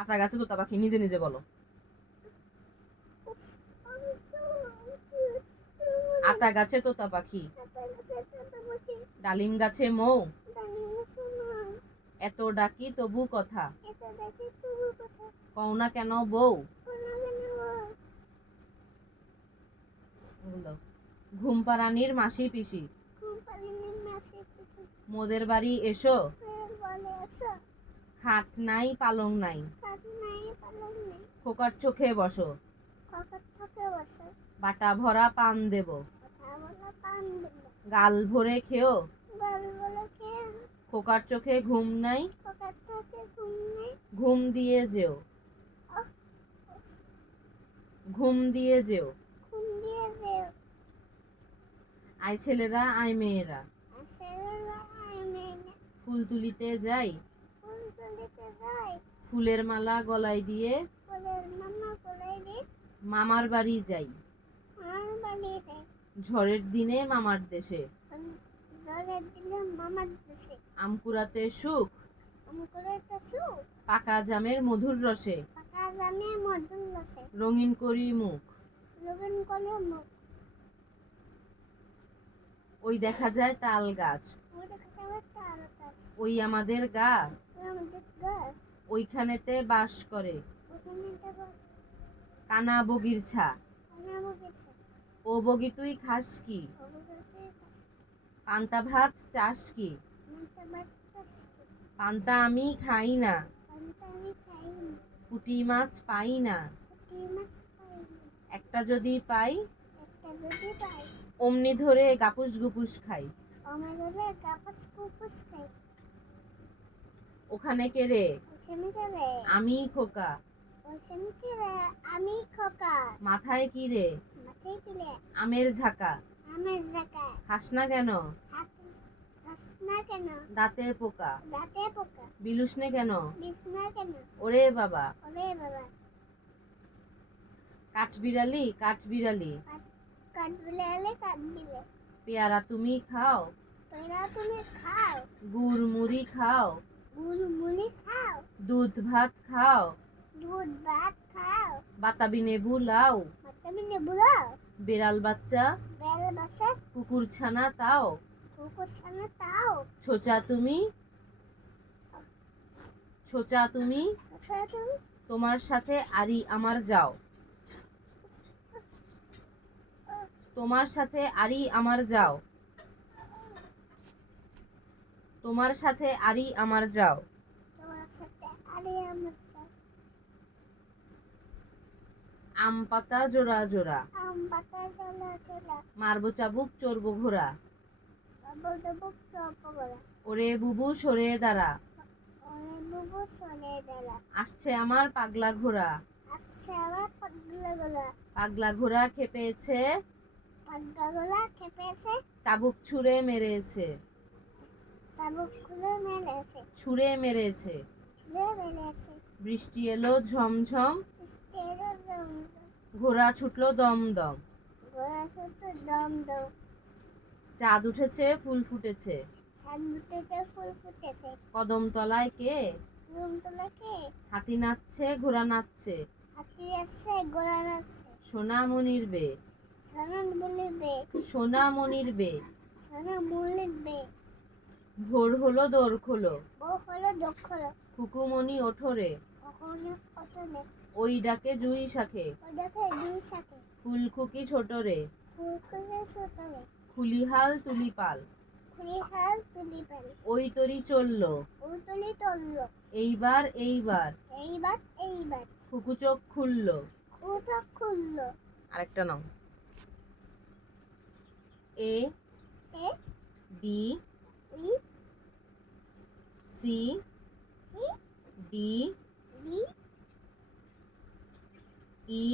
আতা গাছে তোতা পাখি, নিজে নিজে বলো। আতা গাছে তোতা পাখি, ডালিম গাছে মৌ, এত ডাকি তবু কথা, কও না কেন বউ। ঘুম পাড়ানির মাসি পিসি, মোদের বাড়ি এসো, খাট নাই পালং নাই, খোকার চোখে বসো, বাটা ভরা পান দেব, গাল ভরে খেও, খোকার চোখে ঘুম নাই, ঘুম দিয়ে যেও, ঘুম দিয়ে যেও। আয় ছেলেরা আয় মেয়েরা, ফুল তুলিতে যাই, ফুলের মালা গলায় দিয়ে, মামার বাড়ি যাই, ঝড়ের দিনে মামার দেশে, আম কুড়াতে সুখ, পাকা জামের মধুর রসে, রঙিন করি মুখ, ওই দেখা যায় তাল গাছ, ওই আমাদের গা, ওইখানেতে বাস করে, কানা বগির ছা, ও বগি তুই খাস কি, পান্তা ভাত চাস কি, পান্তা আমি খাই না, পুঁটি মাছ পাই না, একটা যদি পাই, অমনি ধরে গাপুস গুপুস খাই। ওখানে কে রে, আমি খোকা, মাথায় কি রে, আমের ঝাঁকা, খাস না কেন, দাঁতে পোকা, বিলুসনে কেন, ওরে বাবা। কাঠবিড়ালি কাঠবিড়ালি, পেয়ারা তুমি খাও, গুড় মুড়ি খাও, দুধ ভাত খাও, বাতাবি নেবু লাও, বেড়াল বাচ্চা, কুকুর ছানা তাও, ছোচা তুমি, ছোচা তুমি, তোমার সাথে আরি আমার যাও, তোমার সাথে আরি আমার যাও, তোমার সাথে আরি আমার যাও। আম পাতা জোড়া জোড়া, মারবো চাবুক চড়বো ঘোড়া, ওরে বুবু সরে দাঁড়া, আসছে আমার পাগলা ঘোড়া, পাগলা ঘোড়া খেপেছে, চাবুক ছুঁড়ে মেরেছে, ছুঁড়ে মেরেছে, বৃষ্টি এলো ঝমঝম, ঘোড়া ছুটলো দম দম, চাঁদ উঠেছে ফুল ফুটেছে, কদম তলায় কে, হাতি নাচছে ঘোড়া নাচছে, সোনামণির বে, সোনামণির বে, ভোর হলো দোর খোলো, খুকুমণি ওঠরে, ওই ডাকে জুই শাখে, ফুলখুকি ছোটরে, খুলিহাল তুলিপাল, ওই তরি চললো, এইবার এইবার, খুকু চোখ খুললো, আরেকটা নাও। A B C D E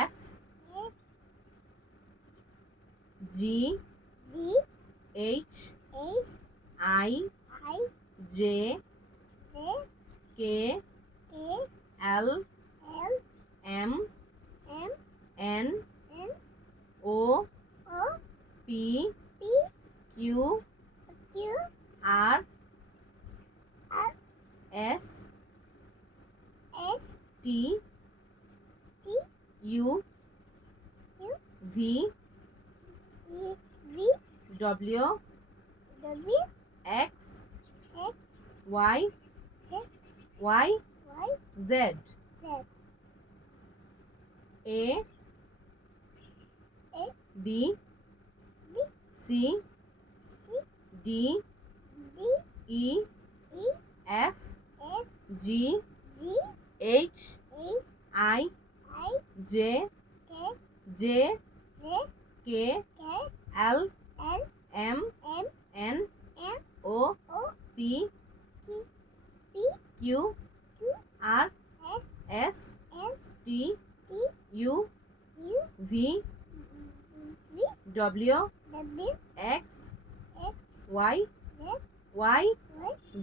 F G H I J K L M N O P Q R S T U V W X Y Z A B C D E F G H I J K L M N O P Q R S T U V W X Y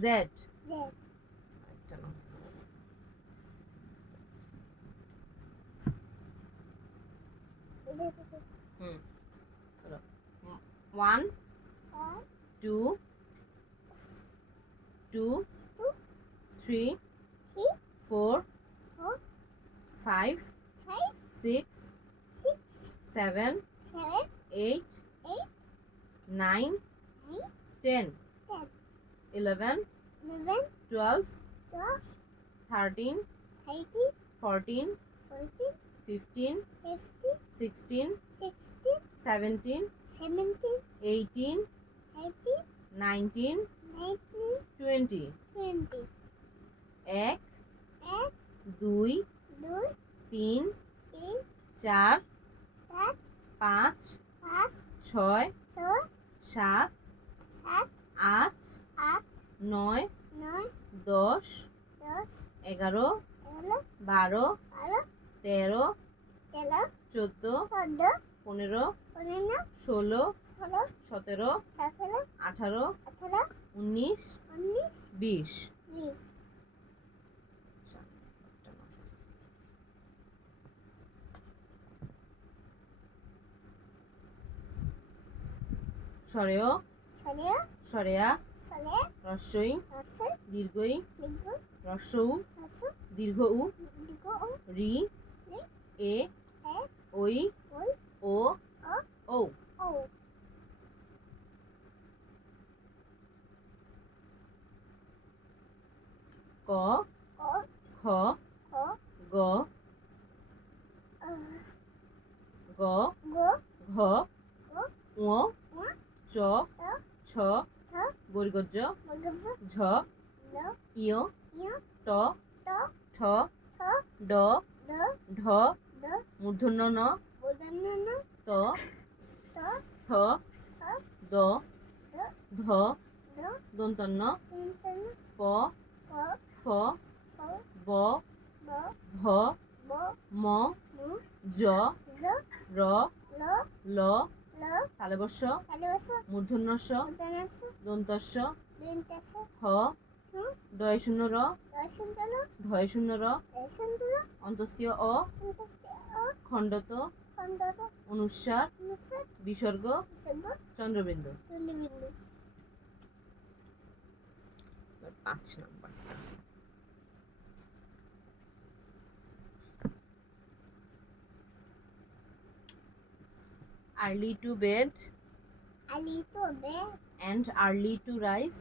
Z একটা নাও। চলো 1 2 2 3 4 5 6 7 8 9 10 11 12 13 14 15 16 17 18 19 20 এক 2 3 4 5 6 7 8 9 10 11 12 13 14 15 16 17 18 19 20 আচ্ছা একটা নাও। সরেয় সরেয়া রস্বই দীর্ঘই রস্বউ দীর্ঘ উ রি এ ওই ও ঔ ক খ গ ঘ ঙ চ ছ বর্গজ ঝ ইয় ট ঠ ড ঢ মূর্ধন্য ন ত থ দ ধ দন্তন্য প ফ ব ভ ম জ র ল তালবস্য মূর্ধন্যস্য দন্তস্য হ ডয় শূন্য র ঢয় শূন্য র অন্তস্তীয় অ খণ্ডত অনুস্বার বিসর্গ চন্দ্রবিন্দু 5 নম্বর early to bed and early to rise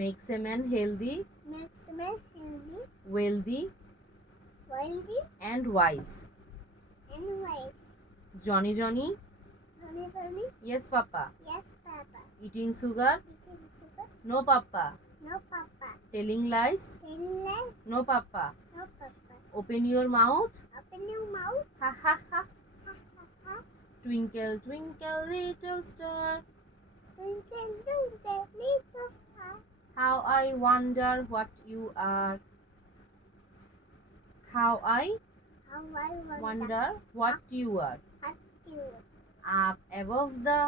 makes a man healthy, wealthy, and wise. Johnny, yes papa. Eating sugar, no papa. Telling lies, no papa. Open your mouth, ha ha ha. Twinkle twinkle little star, how I wonder what you are. How I wonder what you are. Up above the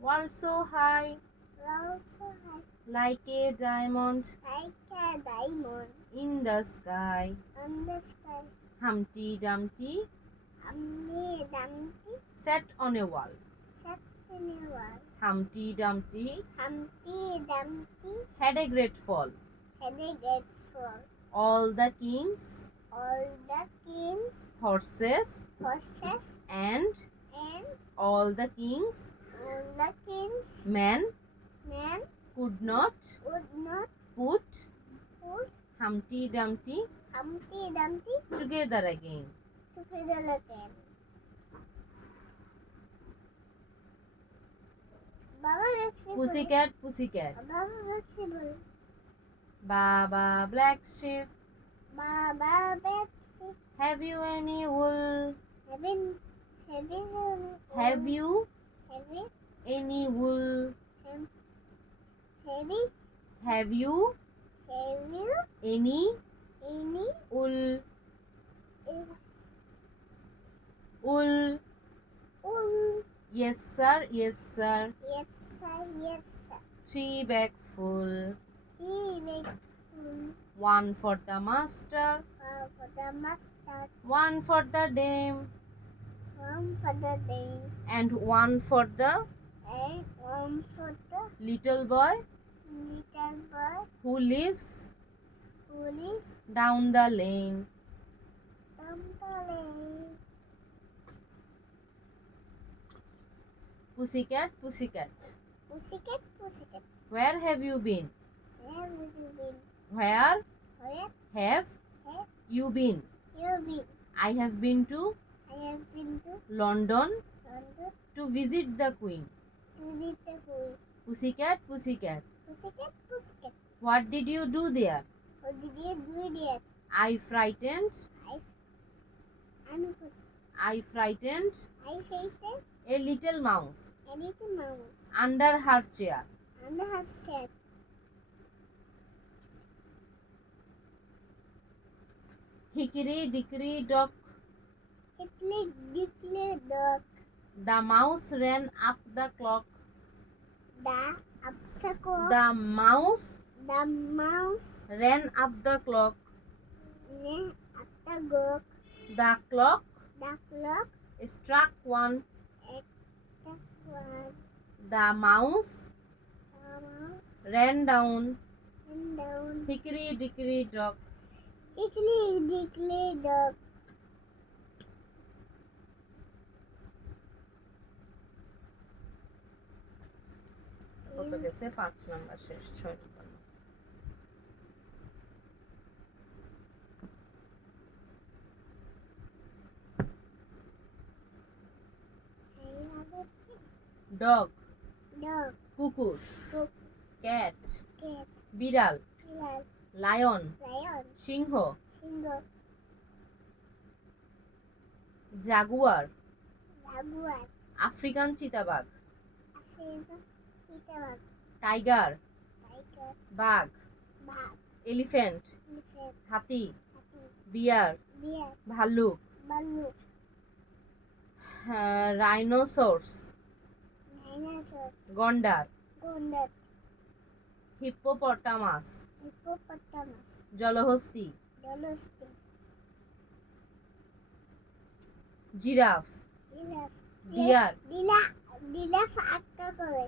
world so high, like a diamond in the sky. Humpty Dumpty sat on a wall. Humpty Dumpty had a great fall. headache gets full. All the kings, All the kings, horses, horses, and and all the kings, all the kings, men men could not would not put put Humpty Dumpty Humpty Dumpty together again. together again. Baba Rexy Pussycat, pussycat. Baba Rexy bol. Baba black sheep, Baba Rexy. have you any wool? Have you any wool? Have you any wool? Wool. Yes sir, yes sir. Yes sir, yes sir. 3 bags full. He makes One for the master, for the mustard, one for the dame, one for the day, and one for the and one for the little boy little boy who lives who lives down the lane. down the lane. Pussycat, pussycat, Pussycat, pussycat, where have you been? where have you been? Where Where have have you been? you been? I have been to I have been to London London to visit the Queen. to visit the Queen. Pussycat, pussycat, Pussycat, pussycat, what did you do there? what did you do there? I frightened I'm I frightened I faced a little mouse a little mouse under her chair. under her set. Hickory dickory dock, Hickly dickly dock, the mouse ran up the clock. the obstacle, The mouse the mouse, ran up the clock. up the gok, The clock the clock, struck one. at the one, The mouse the mouse, ran down. and down. Hickory dickory dock. Hickly dickly dock, কত গেছে? 5 number শেষ, 6 number. Dog dog, কুকুর, cook, cat cat, বিড়াল, lion, lion lion, সিংহ, finger, jaguar jaguar, African চিতাবাঘ, African peter, tiger tiger, বাঘ, bug, elephant elephant, হাতি, happy, bear bear, ভাল্লুক, balloon, রাইনোসরস dinosaur, গন্ডার, gondor, হিপ্পোপটামাস hippopotamus, জলহস্তী, dolosty, giraffe, giraffe, deer giraffe akka করে,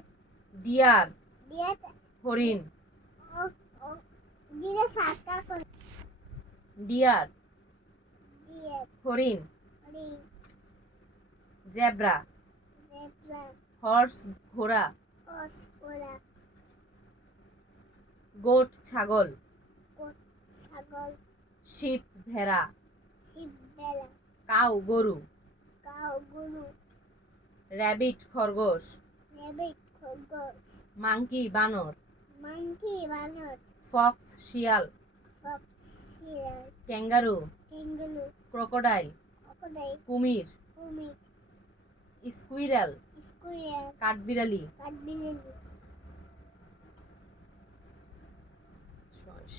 deer giraffe, হরিণ, giraffe akka করে, ডিয়ার deer, হরিণ, ring, জেব্রা zebra, হর্স ঘোড়া, horse, ঘোড়া, গোট ছাগল, goat, ছাগল, শিপ ভেড়া, sheep, বেড়া, কাউ গরু, cow, গরু, র্যাবিট খরগোশ, rabbit, খরগোশ, মাংকি বানর, monkey, বানর, ফক্স শিয়াল, fox, শিয়াল, ক্যাঙ্গারু, kangaroo, ক্রোকোডাইল, crocodile, কুমির, কুমির, স্কুইরাল squirrel, কাঠবিড়ালি। কাঠবিড়ালি,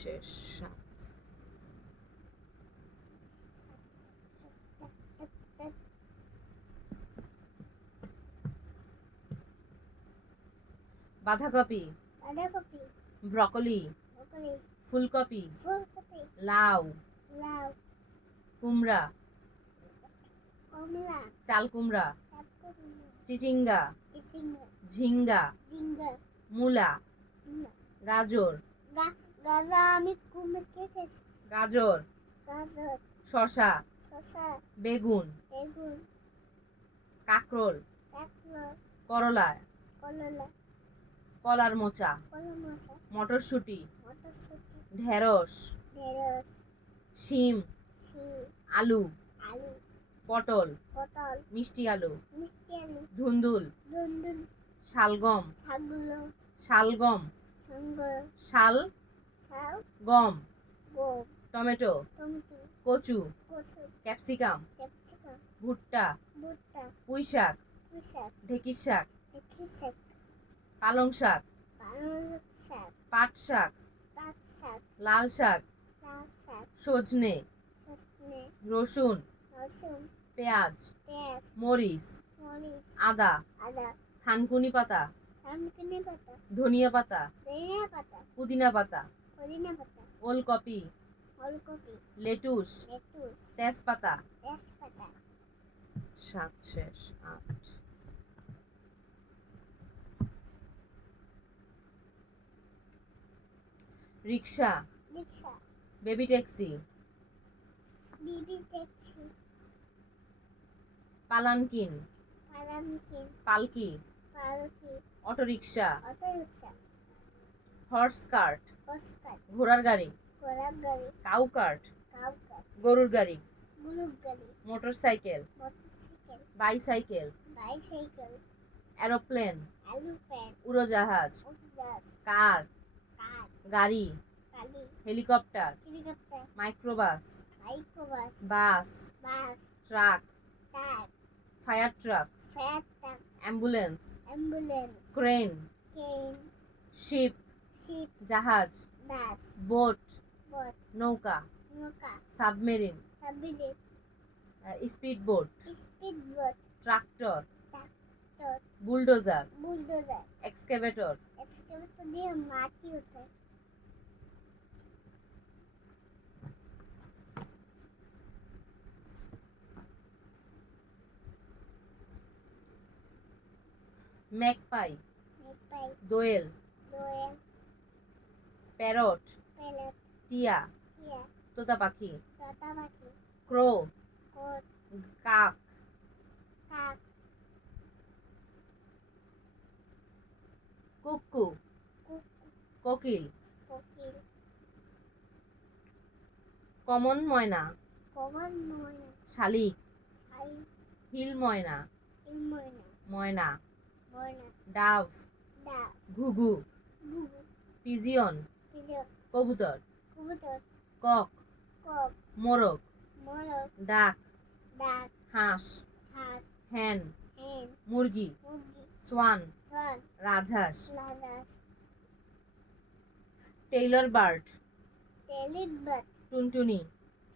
শেষ 7। বাঁধাকপি, বাঁধাকপি, ব্রকলি, ব্রকলি, ফুলকপি, ফুলকপি, লাউ, লাউ, কুমড়া, কমলা, চাল কুমড়া, চালকুমড়া, চিচিঙ্গা, চিচিঙ্গা, ঝিঙ্গা, ঝিঙ্গা, মূলা, মূলা, গাজর, গাজা আমি কুমড়ো খেয়েছি। গাজর, গাজর, শসা, শসা, বেগুন, বেগুন, কাঁকরোল, কাঁকরোল, করলা, করলা, কলার মোচা, কলামশা, মটরশুঁটি, মটরশুঁটি, ঢেঁড়স, ঢেঁড়স, শিম, শিম, আলু, আলু, পটল, পটল, মিষ্টি আলু, মিষ্টি আলু, ধুন্দুল, দুন্দুল, শালগম, ছাগুলো, শালগম, সাঙ্গর, শাল, শাল, গম, গম, টমেটো, টমেটো, কচু, কচু, ক্যাপসিকাম, ক্যাপসিকাম, ভুট্টা, ভুট্টা, পুঁই শাক, পুঁই শাক, ঢেঁকির শাক, মেথি শাক, পালং শাক, পালং শাক, পাট শাক, পাট শাক, লাল শাক, লাল শাক, সজনে, সজনে, রসুন, রসুন, পেঁয়াজ, পেঁয়াজ, মরিচ, মরিচ, আদা, আদা, থানকুনি পাতা, থানকুনি পাতা, ধনিয়া পাতা, ধনিয়া পাতা, পুদিনা পাতা, পুদিনা পাতা, ওলকপি, ফুলকপি, লেটুস, লেটুস, তেজপাতা। তেজপাতা, 7 শেষ 8। রিক্সা, রিক্সা, বেবি ট্যাক্সি, বিবি ট্যাক্সি, পালানকিন, পালানকিন, পালকি, পালকি, অটোরিক্সা, অটোরিক্সা, হর্স কার্ট, বসকাট, ঘোড়ার গাড়ি, ঘোড়ার গাড়ি, কাউ কার্ট, কাউকাট, গরুর গাড়ি, গুলুক গাড়ি, motorcycle, motorcycle, bicycle, bicycle, aeroplane, aeroplane, উড়োজাহাজ, উড়োজাহাজ, কার, কার, গাড়ি, গাড়ি, helicopter, helicopter, microbus, microbus, bus, bus, truck, truck, fire truck, fire truck, ambulance, ambulance, crane, train, ship, ship, জাহাজ, বাস, বোট, বোট, নৌকা, নৌকা, submarine, submarine, speed boat, speed boat, tractor, tractor, bulldozer, bulldozer, excavator, excavator দিয়ে মাটি ওঠায়, magpie, নেপাই, দোয়েল, দোয়েল, parrot, palette, টিয়া, টিয়া, তোতা পাখি, তোতা পাখি, ক্রো, কোট, কাক, কাক, কুক্কু, কুক, কোকিল, কোকিল, কমন ময়না, কমন ময়না, শালিক, ছাই, হিল ময়না, ইলময়না, ময়না, ময়না, ডাভ, ডাক, ঘুঘু, ঘুঘু, পিজিয়ন, পিজন, কবুতর, কবুতর, কক, কক, মোরগ, মোরগ, ডাক, ডাক, হাঁস, হাঁস, hen, হেন, মুরগি, মুরগি, সোয়ান, সন, রাজহাঁস, লাদাস, টেইলর বার্ড, টেলিবাট, টুনটুনি,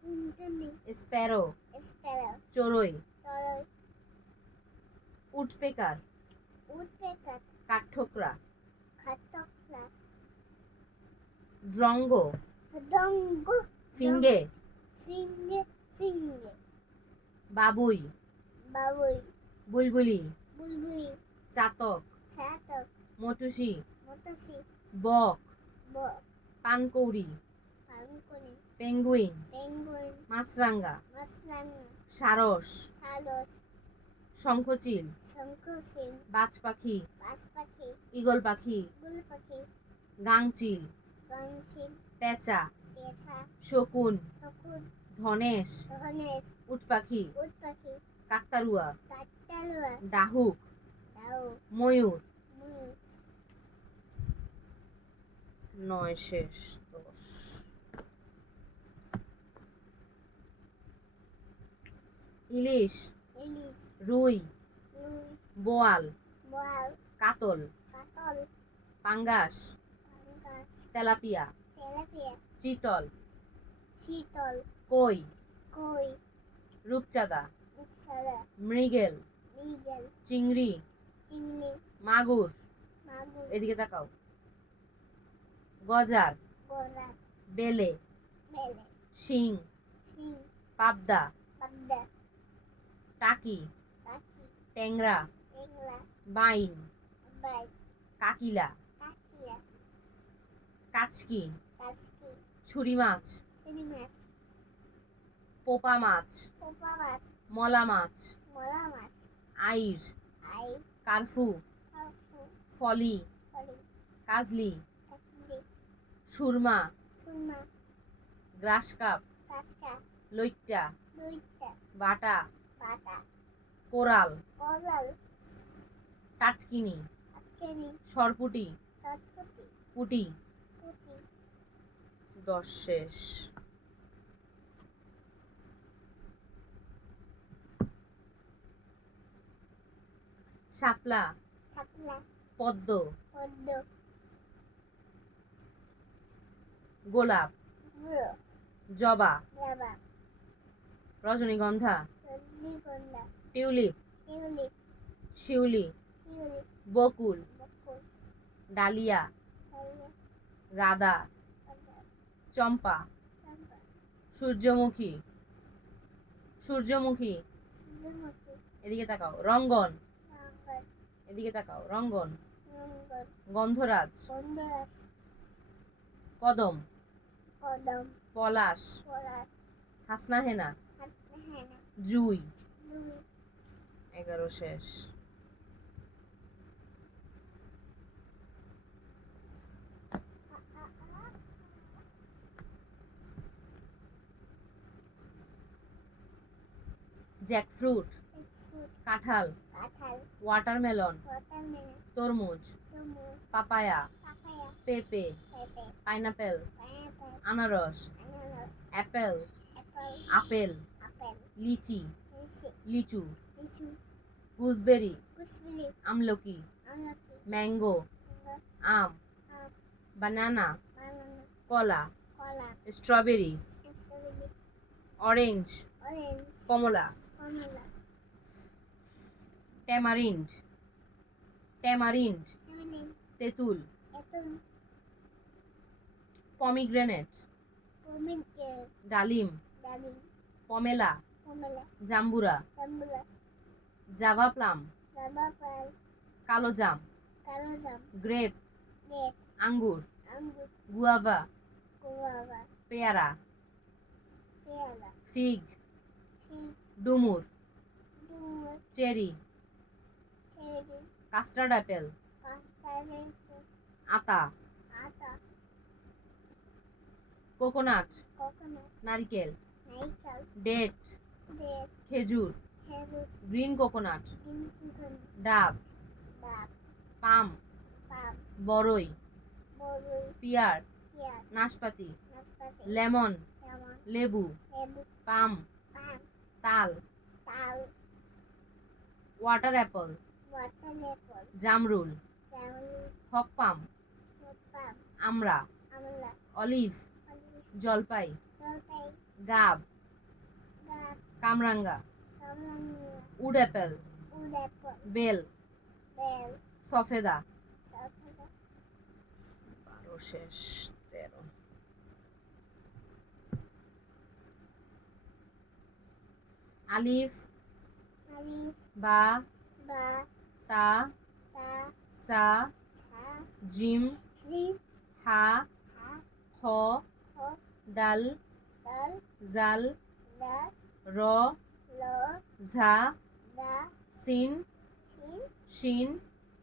টুনটুনি, স্প্যারো, স্প্যারো, চড়ুই, তরই, উডপেকার, উডপেকার, কাঠঠোকরা, খাটকলা, ড্রঙ্গ, ডঙ্গ, ফিঙ্গে, ফিঙ্গে, ফিঙ্গে, বাবুই, বাবুই, বুলবুলি, বুলবুলি, চাতক, ছাতক, মটুসি, মটসি, বক, বক, পানকৌড়ি, পাঙ্কুনি, পেঙ্গুইন, পেঙ্গুইন, মাছরাঙ্গা, মাছরাঙা, সারস, সারস, শঙ্খচিল, শঙ্খচিল, বাজ পাখি, বাজ পাখি, ঈগল পাখি, গুল পাখি, গাংচিল, গংচিল, পেঁচা, পেশা, শকুন, শকুন, ধনেশ, ধনেশ, উট পাখি, উট পাখি, কাকতারুয়া, কাকতালুয়া, ডাহুক, দাও, ময়ূর। মুই, 9 শেষ 10। ইলিশ, ইলিশ, রুই, রুই, বোয়াল, বোয়াল, কাতল, কাতল, পাঙ্গাস, পাঙ্গাস, তেলাপিয়া, তেলাপিয়া, চিতল, শীতল, কই, কই, রূপচাঁদা, রূপসারা, মৃগেল, মৃগেল, চিংড়ি, চিংড়ি, মাগুর, মাগুর, এদিকে তাকাও, গজার, গোলাপ, বেলে, বেলে, শিং, শিং, পাবদা, পাবদা, টাকি, কাকি, ট্যাংরা, টেংলা, বাইন, বাই, কাকিলা, কাকিয়া, কাচকি, কাশকি ছুরি মাছ, চিংড়ি মাছ পোপা মাছ, পোপা মাছ মলা মাছ, মলা মাছ আইর, আই কার্ফু, কাকু ফলি, কলি কাজলি, কাকলি সুরমা, সুরমা গ্রাস কাপ, কাসকা লইট্টা, লইট্টা বাটা, বাটা কোরাল, কলাল কাটকিনি, আটকেনি সরপুটি, সটফটি পুটি। পুটি 10 শেষ। শাপলা, শাপলা পদ্ম, পদ্ম গোলাপ, গুলো জবা, জবা রজনীগন্ধা, রজনীগন্ধা টিউলিপ, টিউলিপ শিউলি, টিউলিপ বকুল, বকুল ডালিয়া, ডালিয়া গাঁদা, গাঁদা চম্পা, চম্পা সূর্যমুখী, সূর্যমুখী, সূর্যমুখী এদিকে তাকাও, রঙ্গন, রঙ্গন এদিকে তাকাও, রঙ্গন, রঙ্গন গন্ধরাজ, গন্ধরাজ কদম, কদম পলাশ, পলাশ হাসনাহেনা, হাসনাহেনা জুই। জুই 11 শেষ। জ্যাকফ্রুট, ফুট কাঁঠাল, কাঁঠাল ওয়াটারমেলন, ওয়াটারমেলন তরমুজ, তরমুজ পাপায়া, পাপায়া পেঁপে, পেঁপে পাইনাপেল, পাইনাপেল আনারস, আনারস অ্যাপেল, অ্যাপল আপেল, আপেল লিচি, লিচি লিচু, লিচু গুজবেরি, কুশবিলি আমলকি, আমলকি ম্যাঙ্গো, ম্যাঙ্গো আম, আম বানানা, বানানা কলা, কলা স্ট্রবেরি, স্ট্রবেরি অরেঞ্জ, অরেঞ্জ কমলা, কমলা ট্যামারিন্ড, ট্যামারিন্ড, এমনি তেঁতুল, এতন পমিগ্রেনেট, পমিগ্রেনেট ডালিম, ডালিম পমেলা, কমলা জাম্বুরা, জাম্বুরা জাভা প্লাম, জাবা পাল কালো জাম, কালো জাম গ্রেপ, গ্রেপ আঙ্গুর, আঙ্গুর গুয়াভা, গুয়াভা পেয়ারা, পেয়ারা ফিগ, শিম ডুমুর, ডুমুর cherry, cherry custard apple, custard আতা, আটা কোকোনাট, কোকোনাট নারকেল, নারিকেল ডেট, ডেট খেজুর, খেজুর গ্রিন কোকোনাট, ইনকুন ডাব, ডাব পাম, পাম বড়ই, বরই পিয়ার, পেঁয়াজ নাশপাতি, নাশপাতি লেমন, লেমন লেবু, লেবু পাম, পাম তাল, তাল ওয়াটার অ্যাপল, ওয়াটার লেবল জামরুল, জামরুল হক পাম, পাম আমড়া, আমলা অলিভ, অলিভ জলপাই, জলপাই গাব, গাব কামরাঙ্গা, কামরাঙ্গা উড অ্যাপেল, উড অ্যাপল বেল, বেল সফেদা। সফেদা 12 শেষ। 13 আলিফ, আলিফ বা, বা তা, তা সা, সা জিম, জিম হা, হা খ, খ দাল, দাল জাল, দা র, ল ঝা, দা সিন, সিন শিন,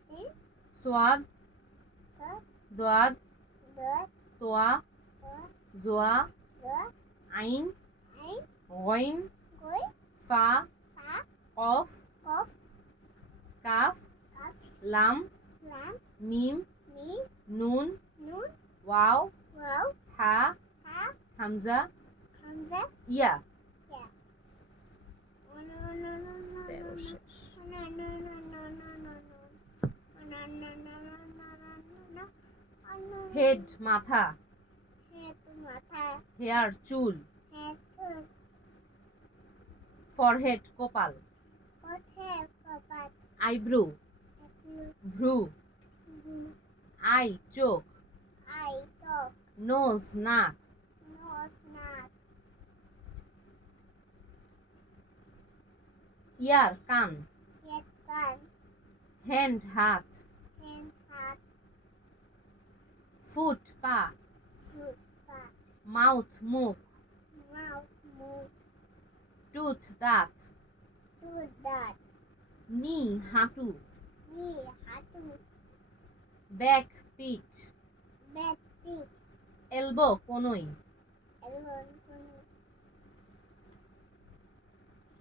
সিন সোয়াদ, সা দোয়াদ, দ তোয়া, ত জোয়া, দ আইন, আইন গইন, গই ফা, ফা কফ, কফ কাফ, কাফ লাম, লাম মিম, মিম নুন, নুন ওয়াও, ওয়াও হা, হা হামজা, হামজা ইয়া। ইয়া no no no no 13 শেষ। no no no no no no no no no no no head, মাথা, head মাথা হেয়ার, চুল, head foot ফরহেড, কপাল, forehead কপাল আইব্রু, ভ্রু, আই, চোখ, eye dog নোজ, নাক, nose nack ইয়ার, কান, head gun হ্যান্ড, হাত, hand hat ফুট, পা, foot মাউথ মুখ, mouth, mouth, টুথ দাঁত, tooth, dot, নি হাঁটু, knee, hatu, ব্যাক পিঠ, back, feet, এলবো কনুই। elbow, kunu,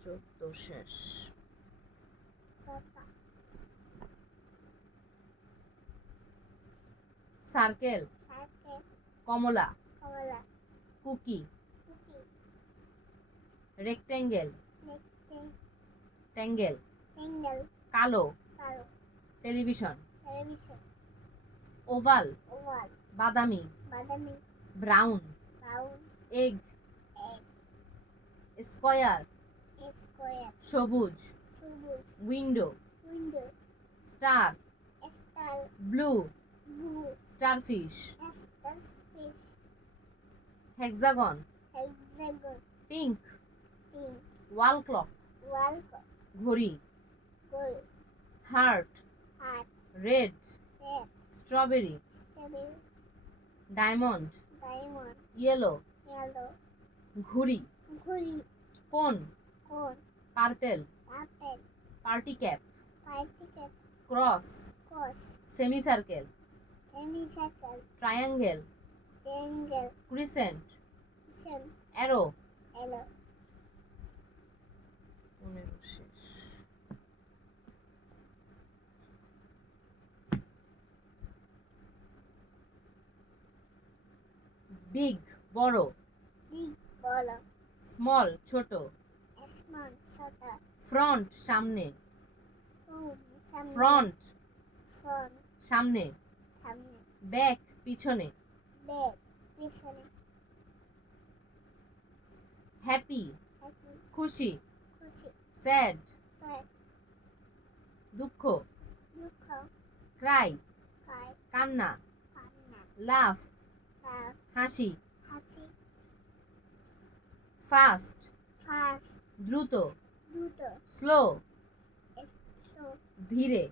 14 শেষ। papa, সার্কেল, circle, কমলা, koala, cookie, cookie, rectangle, rectangle, tangle, tangle, কালো, kalo, television, television, oval, oval, বাদামি, badami, brown, brown, egg, egg, square, square, সবুজ, সবুজ, window, window, star, star, blue, blue, starfish, starfish, hexagon, hexagon, pink, pink, wall clock, wall, ঘড়ি, gold, heart, heart, red, red, strawberry, strawberry, diamond, diamond, yellow, yellow, ঘুড়ি, ঘুড়ি, কোন, cone, purple, apple, party cap, party cap, cross, cross, semi circle, semicircle, triangle, triangle, crescent, sun, arrow. yellow, 15 শেষ। Big বড়, big, বড়, small ছোট, small, ছোট, front সামনে, front, সামনে, ফ্রন্ট front, সামনে, সামনে, ব্যাক পিছনে, back, পিছনে, হ্যাপি happy, খুশি, খুশি, স্যাড sad, দুঃখ, দুঃখ, ক্রাই cry, কান্না, কান্না, লাফ laugh, হাসি, হাসি, ফাস্ট fast, দ্রুত, দ্রুত, স্লো slow, ধীরে,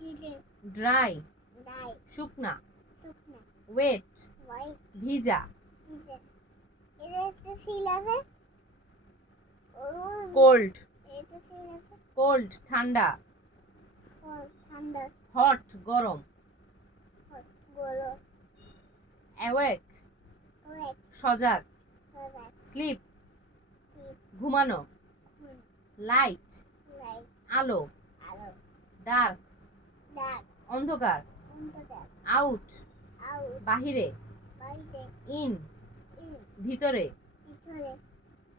ধীরে, ড্রাই dry, শুকনা, শুকনো, ওয়েট white, ভিজা, ভিজে, এটা একটা সিল আছে, ও, কোল্ড এটা সিল আছে, কোল্ড ঠান্ডা, cold, ঠান্ডা, হট গরম, hot, গরম, অ্যাওয়েক awake, সজাগ, সজাগ, স্লিপ sleep, ঘুমানো, ঘুম, লাইট light, আলো, আলো, ডার্ক dark, অন্ধকার, অন্ধকার, আউট out, বাহিরে, বাইরে, ইন in, ভিতরে, ভিতরে,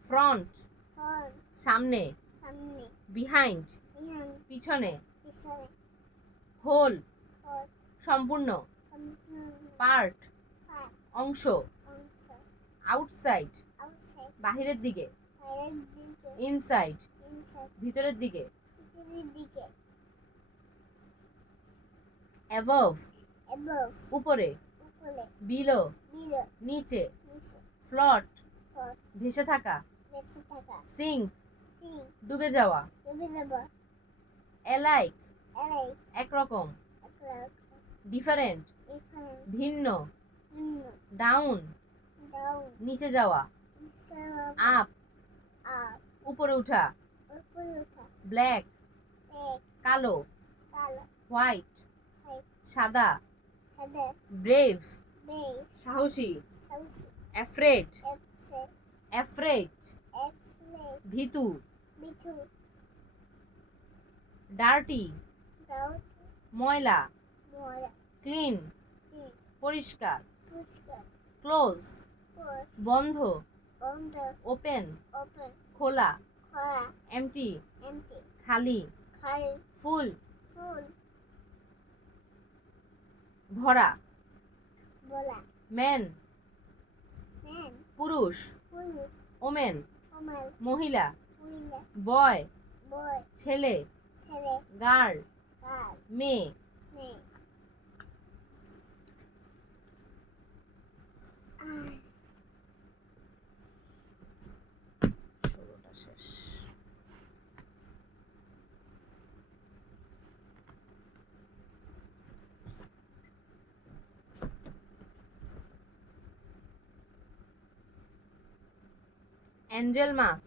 ফ্রন্ট front, সামনে, সামনে, বিহাইন্ড behind, পিছনে, পিছনে, হোল front, সম্পূর্ণ, সম্পূর্ণ, পার্ট part, অংশ, অংশ, আউটসাইড outside, বাহিরের দিকে, বাইরের দিকে, ইনসাইড inside, ভিতরের দিকে, ভিতরের দিকে, অ্যাবভ above, উপরে, উপরে, বিলো below, নিচে, নিচে, ফ্লট front, ভেসে থাকা, বেঁচে থাকা, সিঙ্ক sink, ডুবে যাওয়া, ডুবে যাওয়া, অ্যালাইক এলাই, একরকম, একরকম, ডিফারেন্ট different, ভিন্ন, ভিন্ন, ডাউন down, নিচে যাওয়া, নিচে, আপ up, উপরে উঠা, উপরে ওঠা, ব্ল্যাক back, কালো, কালো, হোয়াইট white, সাদা, সাদা, ব্রেভ beige, সাহসী, healthy, afraid upset, afraid afraid, ভীতু, bitu, ডার্টি doubt, ময়লা, mora, ক্লিন clean, পরিষ্কার, pushka, ক্লোজ push, বন্ধ, under, ওপেন open, খোলা, খোলা, এমটি empty, খালি, খালি, ফুল full, ভরা, বলা, ম্যান man, পুরুষ, পুরুষ, ওমেন woman, মহিলা, মহিলা, বয় boy, ছেলে, ছেলে, গার্ল girl, মেয়ে, মেয়ে, ষোলোটা শেষ। অ্যাঞ্জেল মাছ,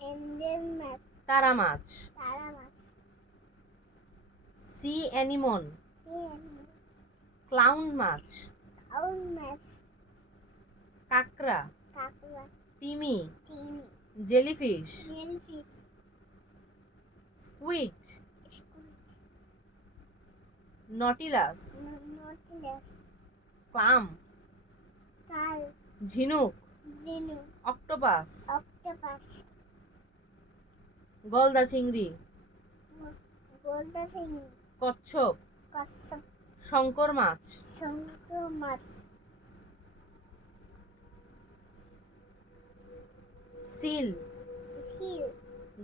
এঞ্জেল মাছ, তারা মাছ। তারা মাছ, সি অ্যানিমন, সিএনি, ক্লাউন মাছ, আউল মাছ, কাঁকড়া, কাঁকড়া, তিমি, তিমি, jellyfish, jellyfish, squid, squid, nautilus, nautilus, clam, কাল, ঝিনুক, ঝিনুক, অক্টোপাস, অক্টোপাস, গলদা চিংড়ি, গোলদা চিংড়ি, কচ্ছপ, কচ্ছপ, শঙ্কর মাছ, শঙ্খ মাছ, সিল, শিল,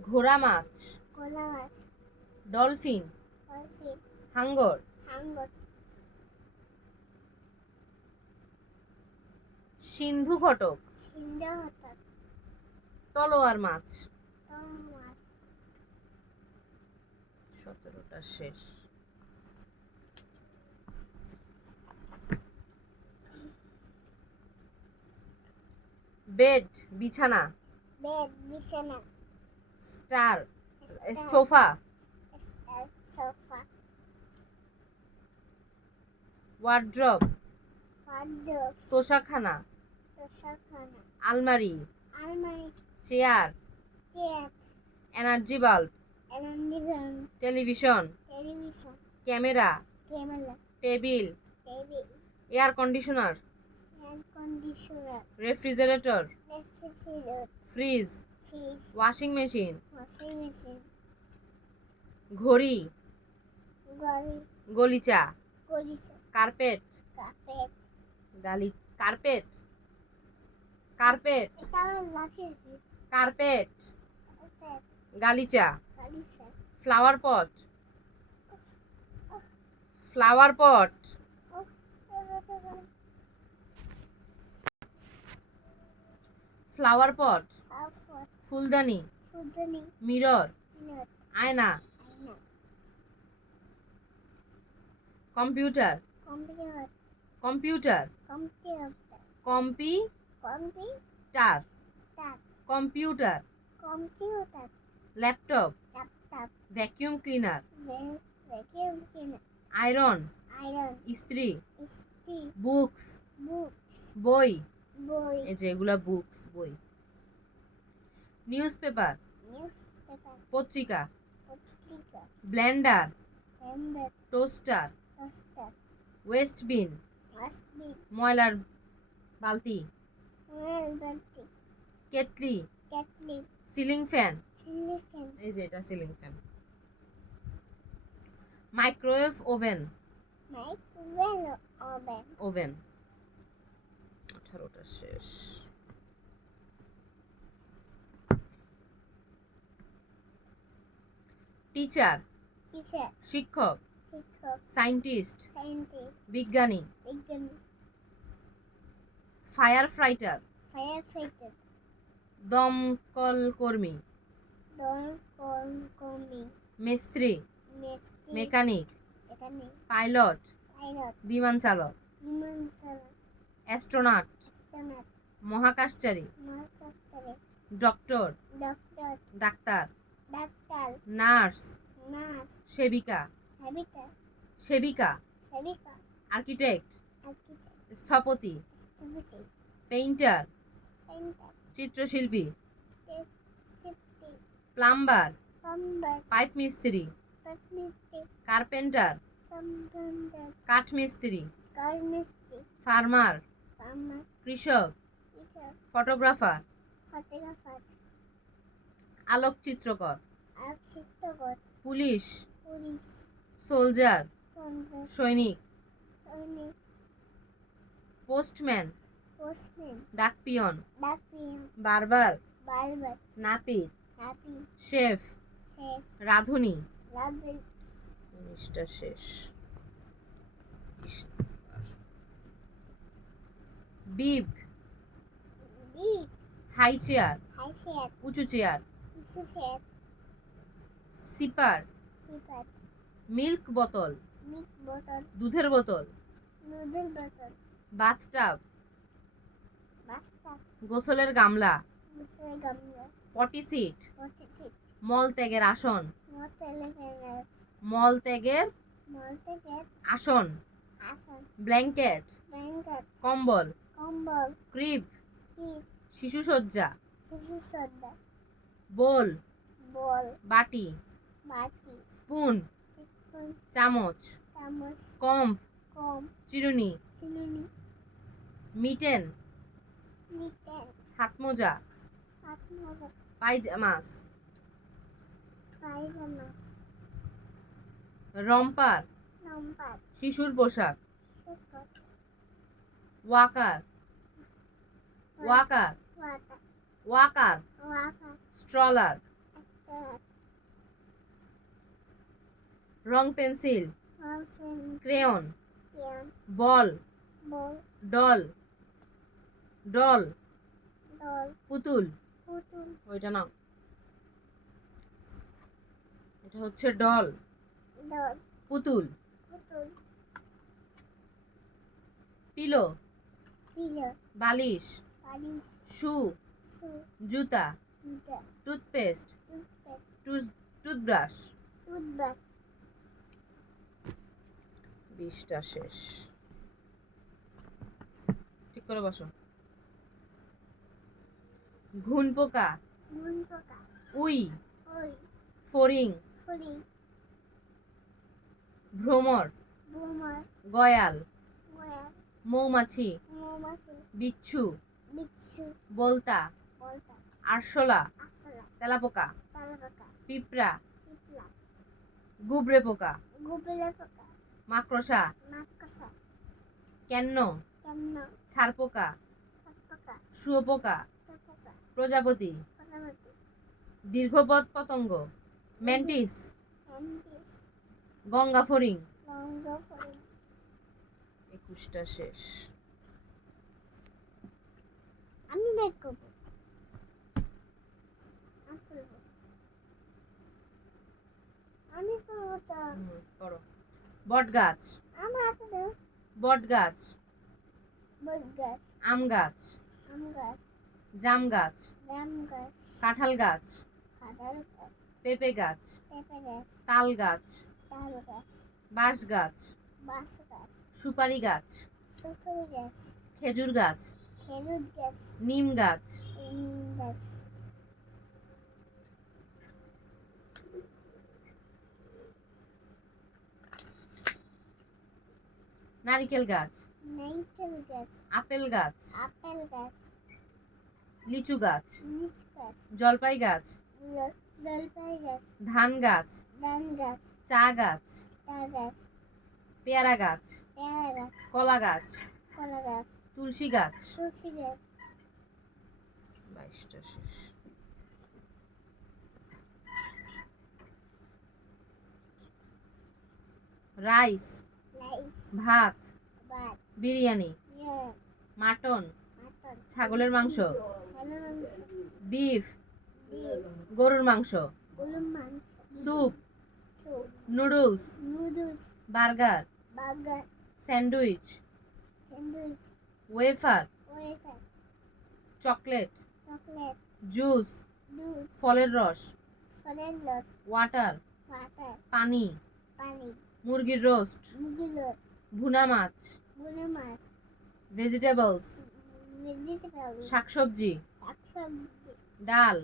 ঘোড়া মাছ, গোলা মাছ, ডলফিন, ডলফিন, হাঙ্গর, হাঙ্গর, সিন্ধু ঘটক, সিন্ধু ঘটক, তলোয়ার মাছ। তল মাছ, 17টা শেষ। বেড, বিছানা, বেড, বিছানা, স্টার, সোফা, সোফা, ওয়ার্ড্রব, ওয়ার্ডরোব, তোশাখানা, তোশকখানা, আলমারি, আলমারি, chair, chair, energy bulb, energy, television, television, camera, camera, table, table, air conditioner, air conditioner, refrigerator, refrigerator, fridge, fridge, washing machine, washing machine, ঘড়ি, গাড়ি, গলিচা, গলিচা, কার্পেট, কার্পেট, কার্পেট, কার্পেট, এটা আমার লাগিয়েছি, কার্পেট, কার্পেট, গালিচা, গালিচা, flower pot, flower pot, flower pot, তারপর ফুলদানি, ফুলদানি, মিরর, মিরর, আয়না, আয়না, computer, computer, computer, computer, computer, computer, computer, computer, laptop, laptop, vacuum cleaner, vacuum cleaner, iron, iron, ইস্ত্রি, ইস্ত্রি, বুকস, বুকস, বই, বই, এই যে এগুলা বুকস, বই, নিউজ পেপার, নিউজপেপার, পত্রিকা, পত্রিকা, blender, blender, toaster, toaster, waste bin, dustbin, ময়লার বালতি, মেলবাতি, kettle, kettle, ceiling fan, ceiling fan, এই যে এটা ceiling fan, microwave oven, microwave oven, oven. 18টা শেষ। টিচার, টিচার, শিক্ষক, শিক্ষক, সায়েন্টিস্ট, সায়েন্টিস্ট, বিজ্ঞানী, বিজ্ঞানী, ফায়ার ফাইটার, ফায়ার ফাইটার, দমকল কর্মী, কর্মী, মিস্ত্রি, মিস্ত্রি, মেকানিক, এখানে পাইলট, পাইলট, বিমান চালক, বিমান চালক, অ্যাস্ট্রোনট, অ্যাস্ট্রোনট, মহাকাশচারী, মহাকাশচারী, ডক্টর, ডক্টর, ডাক্তার, ডাক্তার, নার্স, নার্স, সেবিকা, সেবিকা, সেবিকা, সেবিকা, আর্কিটেক্ট, আর্কিটেক্ট, স্থপতি, স্থপতি, পেইন্টার, পেইন্টার, চিত্রশিল্পী, শিল্পী, প্লাম্বার, প্লাম্বার, পাইপ মিস্ত্রি, পাটমিস্ত্রি, কার্পেন্টার, কম্পাউন্ডার, কাঠমিস্ত্রি, কাঠমিস্ত্রি, ফার্মার, ফার্মার, কৃষক, কৃষক, ফটোগ্রাফার, ফটোগ্রাফার, আলোকচিত্রকর, আর্কিটেক্ট, পুলিশ, পুলিশ, সোলজার, সন্ত্রাস, সৈনিক, সৈনিক, পোস্টম্যান, পোস্টম্যান, ডাকপিয়ন, ডাকপিয়ন, বারবার, বারবার, নাপিত, নাপিত, শেফ, শেফ, রাঁধুনি। রাজু, 19টা শেষ। বিব, দ্বীপ, হাই চেয়ার, হাইসেট, উঁচু চেয়ার, সুসেট, সিপার, সিপাত, মিল্ক বোতল, মিট বোতল, দুধের বোতল, নুডল বোতল, বাথটাব, বাস্তা, গোসলের গামলা, গোসলের গামলা, পটি সিট, পটি সিট, মল ত্যাগের আসন, মলত্যাগের মল ত্যাগের মলত্যাগের আসন, আসন, ব্ল্যাঙ্কেট, ব্ল্যাঙ্কেট, কম্বল, কম্বল, ক্রিব, টিপ, শিশুসজ্জা, শিশুসজ্জা, বোল, বল, বাটি, বাটি, স্পুন, স্পুন, চামচ, চামচ, কম্ব, কম, চিরুনি, চিরুনি, মিটেন, মিটেন, হাতমোজা, হাতমোজা, পায়জামাস, পায়জামা, রম্পার, লম্পাট, শিশুর পোশাক, শুকট, ওয়াকার, ওয়াকার, ওয়াটা, ওয়াকার, ওয়াকা, স্ট্রলার, একটা, রং পেন্সিল, হলফেন, ক্রেয়ন, পিয়ান, বল, বল, ডল, ডল, দল, পুতুল, পুতুল, ওইটা নাও, এটা হচ্ছে ডল, দল, পুতুল, পুতুল, পিলো, পিলো, বালিশ, বালিশ, শু, শু, জুতা, জুতা, টুথপেস্ট, টুথপেস্ট, টুথব্রাশ। টুথব্রাশ, 20টা শেষ। ঠিক করে বসো। ঘুন পোকা, ঘুন পোকা, উই, ওই, ফড়িং, ফড়িং, ভ্রমর, ভ্রমর, গয়াল, গোয়াল, মৌমাছি, মৌমাছি, বিচ্ছু, বিচ্ছু, বলতা, বলতা, আরশোলা, আরশোলা, তেলাপোকা, তেলাপোকা, পিঁপড়া, পিঁপড়া, গুবরে পোকা, গুবরে পোকা, মাকড়সা, মাকড়সা, কেন্ন, কেন্ন, ছারপোকা, সাপপোকা, শুয়োপোকা, সাপপোকা, প্রজাপতি, প্রজাপতি, দীর্ঘপদ পতঙ্গ, ম্যান্টিস, অ্যান্টিস, গঙ্গা ফড়িং। গঙ্গা ফড়িং। 21টা শেষ। আমি বের করবো, আমি করবো, আমি করবো তো, করো। বট গাছ, আমার হাতে দাও, বট গাছ, বট গাছ, আম গাছ, আম গাছ, জাম গাছ, জাম গাছ, কাঁঠাল গাছ, কাঁঠাল গাছ, পেঁপে গাছ, পেঁপে গাছ, তাল গাছ, তাল গাছ, বাঁশ গাছ, বাঁশ গাছ, সুপারি গাছ, সুপারি গাছ, খেজুর গাছ, খেজুর গাছ, নিম গাছ, নিম গাছ, নারিকেল গাছ, নারকেল গাছ, আপেল গাছ, আপেল গাছ, লিচু গাছ, লিচু গাছ, জলপাই গাছ, জলপাই গাছ, ধান গাছ, ধান গাছ, চা গাছ, চা গাছ, পেয়ারা গাছ, পেয়ারা গাছ, কলা গাছ, কলা গাছ, তুলসী গাছ। তুলসী গাছ, 22টা শেষ। রাইস, লাইস, ভাত, ভাত, বিরিয়ানি, ইয়া, মাটন, মাটন, ছাগলের মাংস, ছাগলের মাংস, বিফ, ডিম, গরুর মাংস, গরুর মাংস, soup, soup, noodles, noodles, burger, burger, sandwich, sandwich, wafer, wafer, chocolate, chocolate, juice, দুধ, ফলের রস, ফলের রস, ওয়াটার, ওয়াটার, পানি, পানি, মুরগির রোস্ট, মুরগির রস, ভুনা মাছ, গুঁড়ো মাছ, ভেজিটেবলস, ভেজিটেবল, শাকসবজি, শাকসবজি, ডাল,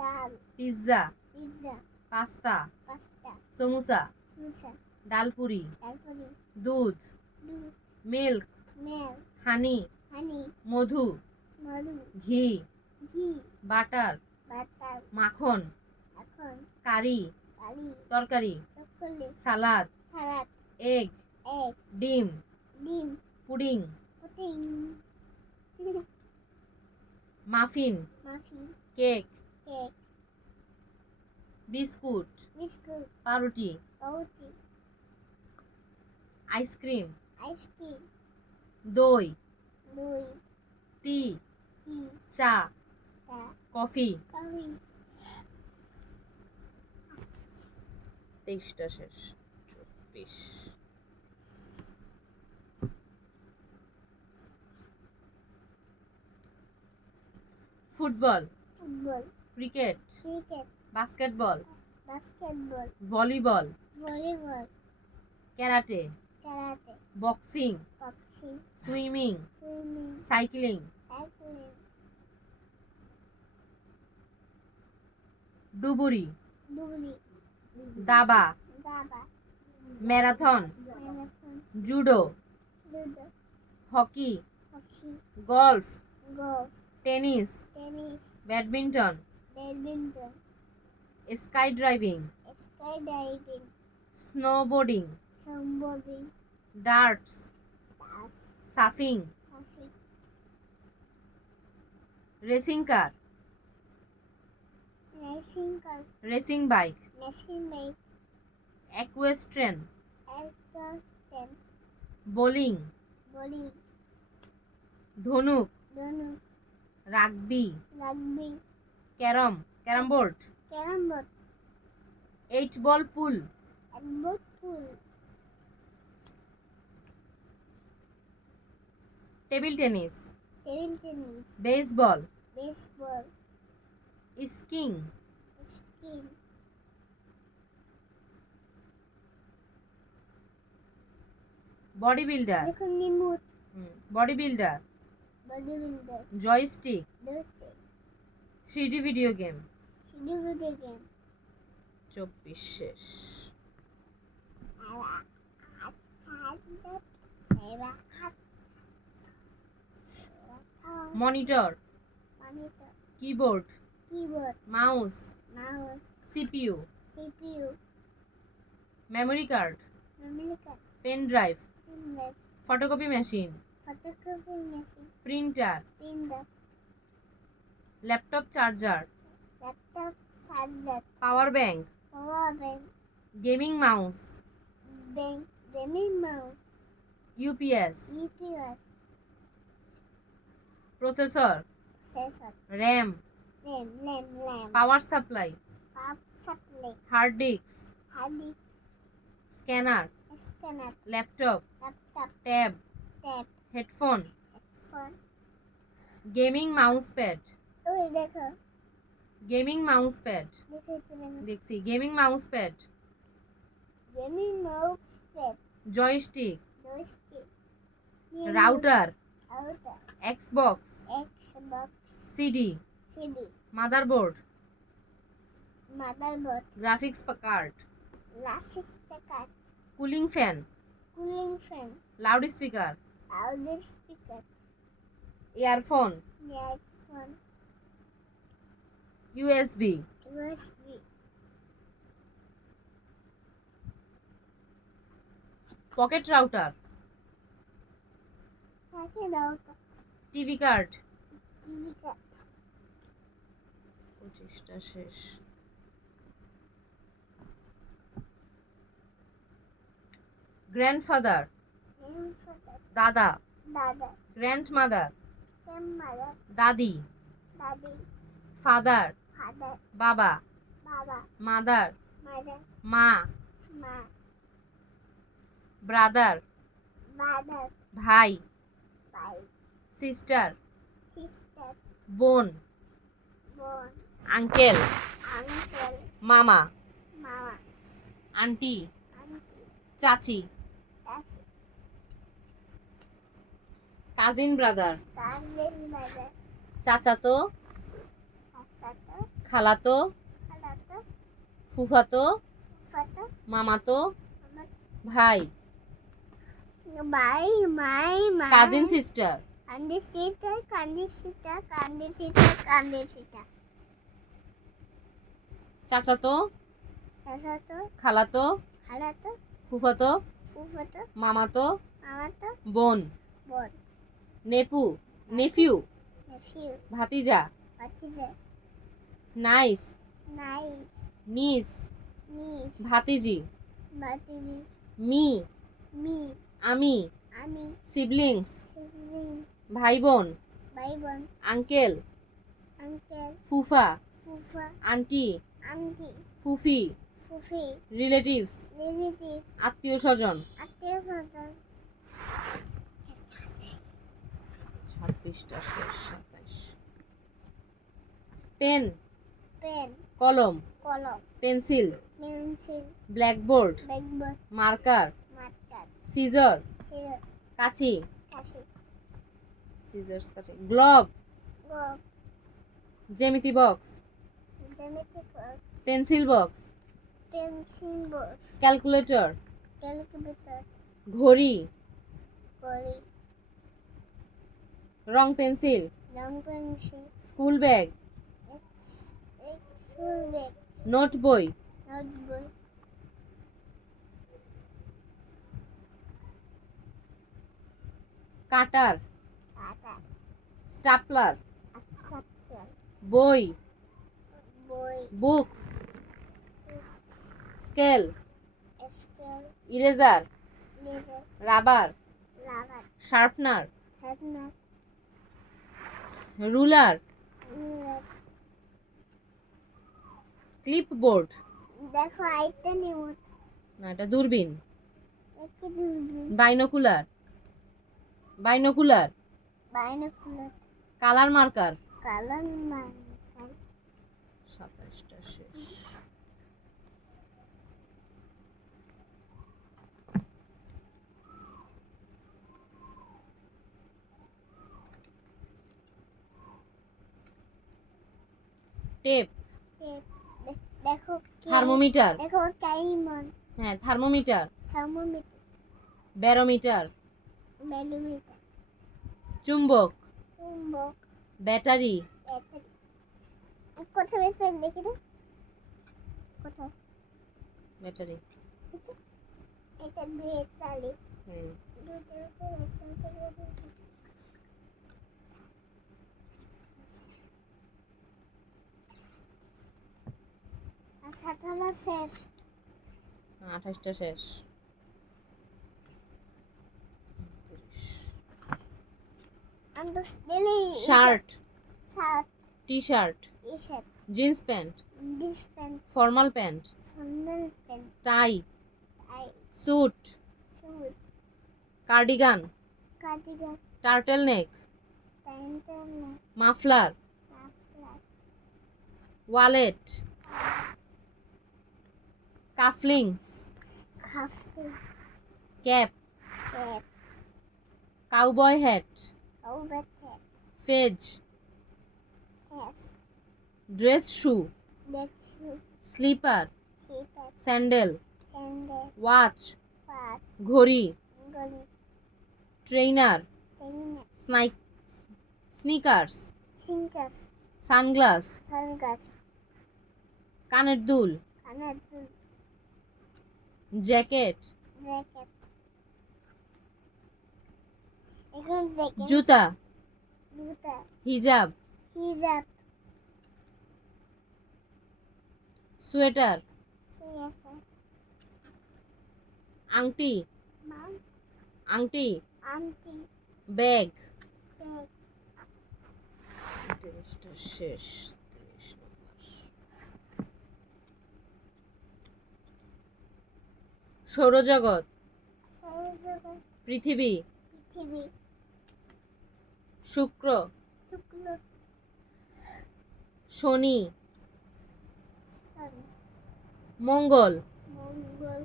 ডাল, pizza, pizza, pasta, pasta, samosa, samosa, dal puri, তারপরে দুধ, দুধ, মিল্ক, মেল, হানি, হানি, মধু, মধু, ঘি, ঘি, বাটার, বাটার, মাখন, এখন, কারি, কারি, তরকারি, চকোলেট, সালাদ, সালাদ, এগ, এগ, ডিম, ডিম, pudding, pudding, muffin, muffin, cake, cake, biscuit, biscuit, পাউরুটি, পাউরুটি, আইসক্রিম, আইসক্রিম, দই, দই, টি, টি, চা, চা, কফি। কফি। 23টা শেষ। 24। Football, football, cricket, cricket, basketball, basketball, volleyball, volleyball, karate, karate, boxing, boxing, swimming, swimming, cycling, cycling, ডুবুরি, ডুবুরি, দাবা, দাবা, marathon, marathon, judo, ludo, hockey, hockey, golf, golf, tennis, tennis, badminton, badminton, sky ড্রাইভিং, skydiving, snowboarding, snowboarding, darts, dance, surfing, surfing, racing car, racing car, racing bike, racing bike, equestrian, এক্সটেন, bowling, bowling, ধনুক, ধনুক, rugby, rugby, carrom board, carrom board, 8 ball pool, একবট পুল, table tennis, table tennis, baseball, baseball, skiing, skiing, body builder, দেখুন নিমুট, body builder, body builder, joystick, দোস্তে, 3D video game. CD DVD game, 24 শেষ। Monitor, monitor, keyboard, keyboard, mouse, mouse, CPU, CPU, memory card, memory card, pen drive, ইনভেট, photocopy machine, photocopy machine, printer, printer, laptop charger, laptop, charger, power bank, power bank, gaming mouse, bank, gaming mouse, UPS, UPS, processor, sensor, RAM, lamp, power supply, power supply, hard disk, hard disk, scanner, scanner, laptop, laptop, tab, tab, headphone, headphone, gaming mouse pad, ওই দেখো, gaming mouse pad, দেখো, দেখছি gaming mouse pad, gaming mouse pad, joystick, joystick, router, router, Xbox, Xbox, CD, CD, motherboard, motherboard, graphics card, graphics card, cooling fan, cooling fan, loud speaker, loud speaker, earphone, earphone, USB, USB, pocket router, সাথে router, TV card. TV card, 25টা শেষ। Grandfather, grandfather, দাদা, দাদা, grandmother, grandmother, দাদি, দাদি, father, father, বাবা, বাবা, mother, mother, মা, মা, ব্রাদার, ব্রাদার, ভাই, ভাই, সিস্টার, সিস্টার, বোন, বোন, আঙ্কেল, আঙ্কেল, মামা, মামা, আন্টি, আন্টি, চাচি, চাচি, কাজিন ব্রাদার, কাজিন ব্রাদার, চাচাতো, চাচাতো, খালাতো, খালাতো, ফুফাতো, ফুফাতো, মামাতো, মামা, ভাই, ভাই, মাই, মা, কাজিন সিস্টার, কান্দি সিস্টার, কান্দি সিস্টার, কান্দি সিস্টার, কান্দি সিস্টার, চাচাতো, চাচাতো, খালাতো, খালাতো, ফুফাতো, ফুফাতো, মামাতো, মামাতো, বোন, বোন, নেপু, নেফিউ, নেফিউ, ভাতিজা, ভাতিজা, নাইস, নাইস, নিস, নিস, ভাতিজি, ভাতিজি, মি, মি, আমি, আমি, সিবলিংস, সিবলিং, ভাই বোন, ভাই বোন, আঙ্কেল, আঙ্কেল, ফুফা, ফুফা, আন্টি, আন্টি, ফুফি, ফুফি, রিলেটিভস, রিলেটিভ, আত্মীয় স্বজন। আত্মীয় স্বজন, 26টা শেষ। 27। পেন, পেন, কলম, কলম, pencil, pencil, blackboard, blackboard, marker, marker, scissor, scissor, কাঁচি, কাঁচি, সিজার্স কাঁচি, গ্লোভ, গ্লোভ, জ্যামিতি বক্স, জ্যামিতি box, pencil box, pencil box, calculator, calculator, ঘড়ি, ঘড়ি, রং পেন্সিল, রং pencil, school bag, school bag, note বই, নোটবুক, কাটার, খাতা, স্টাপলার, স্টাপলার, বই, বই, বুকস, স্কেল, স্কেল, ইরেজার, লেজার, rubber, rubber, sharpener, sharpener, ruler, ruler. Clipboard, দেখো আইতে নিব না এটা দূরবীন, একটু দূরবীন, binocular, binocular, binocular, colour marker. Colour marker, 27টা শেষ। টেপ, টেপ, দেখো থার্মোমিটার, দেখো কেমন, হ্যাঁ থার্মোমিটার, থার্মোমিটার, ব্যারোমিটার, ব্যারোমিটার, চুম্বক, চুম্বক, ব্যাটারি, ব্যাটারি। কোথায় বেশি দেখি তো, কোথায় ব্যাটারি, এটা ব্যাটারি, হুম। আচ্ছা তাহলে শেষ। 28টা শেষ। আমরা daily shirt, shirt, T shirt, T-shirt, jeans pant, jeans pant, formal pant, formal pant, tie, tie, suit, suit, cardigan, cardigan, turtle neck, pantaloon, muffler, muffler, wallet, cufflinks, কাফি, ক্যাপ, ক্যাপ, কাউবয় হ্যাট, ওভারটেক, fez, hat, dress shoe, দেখছু, slipper, slipper, sandal, sandal, watch, পাট, ঘড়ি, গলি, trainer, tennis, sneakers, সিঙ্কাস, sunglass, sunglass, কানের দুল, কানের দুল, জ্যাকেট, জ্যাকেট। এখন জ্যাকেট, জুতা, জুতা, হিজাব, হিজাব, সোয়েটার, সোয়েটার, আংটি, মাল, আংটি, আংটি, ব্যাগ। ব্যাগ। 30টা শেষ। 30 নম্বর। সৌরজগৎ, সৌরজগৎ, পৃথিবী, পৃথিবী, শুক্র, শুক্র, শনি, শনি, মঙ্গল, মঙ্গল,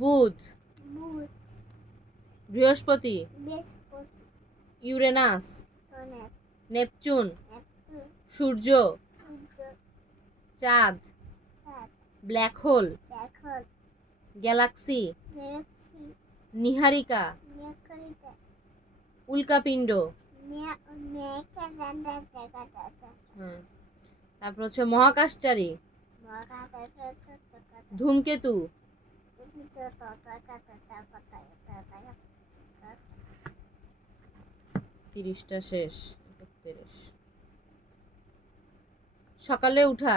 বুধ, বুধ, বৃহস্পতি, বৃহস্পতি, ইউরেনাস, শনি, নেপচুন, নেপচুন, সূর্য, সূর্য, চাঁদ, চাঁদ, black hole, black hole, galaxy, galaxy, নিহারিকা, নিউক্লিয়াস, উল্কাপিণ্ড। নেকা জান্ডার জায়গাটা, হুম। তারপর হচ্ছে মহাকাশচারী, মহাকাশে ধূমকেতু, তুমি তো ততকাটা কথা 30টা শেষ। 31। সকালে উঠা,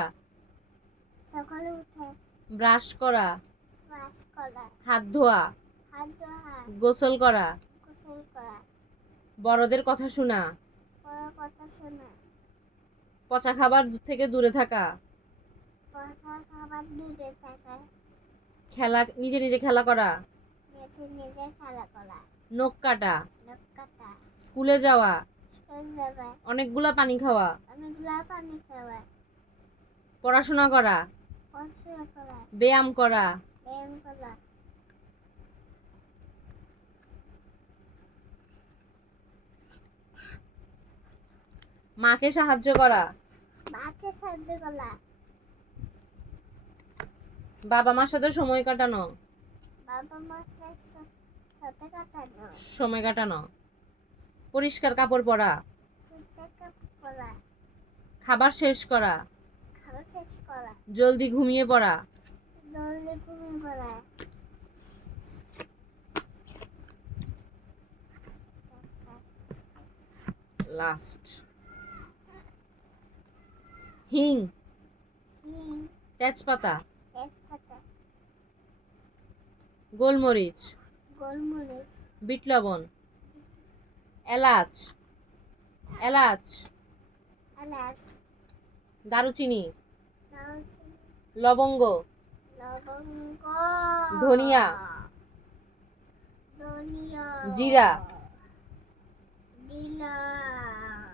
সকালে উঠে ব্রাশ করা, ব্রাশ করা, হাত ধোয়া, হাত ধোয়া, গোসল করা, গোসল করা, বড়দের কথা শোনা, বড় কথা শোনা, পচা খাবার থেকে দূরে থাকা, পচা খাবার দূরে থাকা, খেলা, নিজে নিজে খেলা করা, নিজে খেলা করা, নখ কাটা, নখ কাটা, স্কুলে যাওয়া, স্কুল যাওয়া, অনেকগুলা পানি খাওয়া, অনেকগুলা পানি খাওয়া, পড়াশোনা করা, পড়াশোনা করা, ব্যায়াম করা, ব্যায়াম করা, মাকে সাহায্য করা, মাকে সাহায্য করা, বাবা মার সাথে সময় কাটানো, বাবা মার সাথে কাটানো, সময় কাটানো, পরিষ্কার কাপড় পরা, চেকআপ করা, খাবার শেষ করা, খাবার শেষ করা, জলদি ঘুমিয়ে পড়া, জলদি ঘুমিয়ে পড়া, লাস্ট হিং, হিং, তেজপাতা, তেজপাতা, গোলমরিচ, গোলমরিচ, বিট লবণ, এলাচ, এলাচ, এলাচ, দারুচিনি, দারুচিনি, লবঙ্গ, লবঙ্গ, ধনিয়া, ধনিয়া, জিরা, জিরা,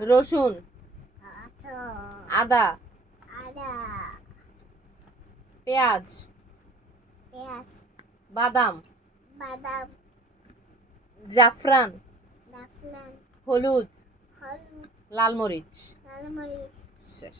রসুন, আদা, আদা, পেঁয়াজ, পেঁয়াজ, বাদাম, বাদাম, জাফরান, জাফরান, হলুদ, হলুদ, লাল মরিচ। লাল মরিচ। শেষ।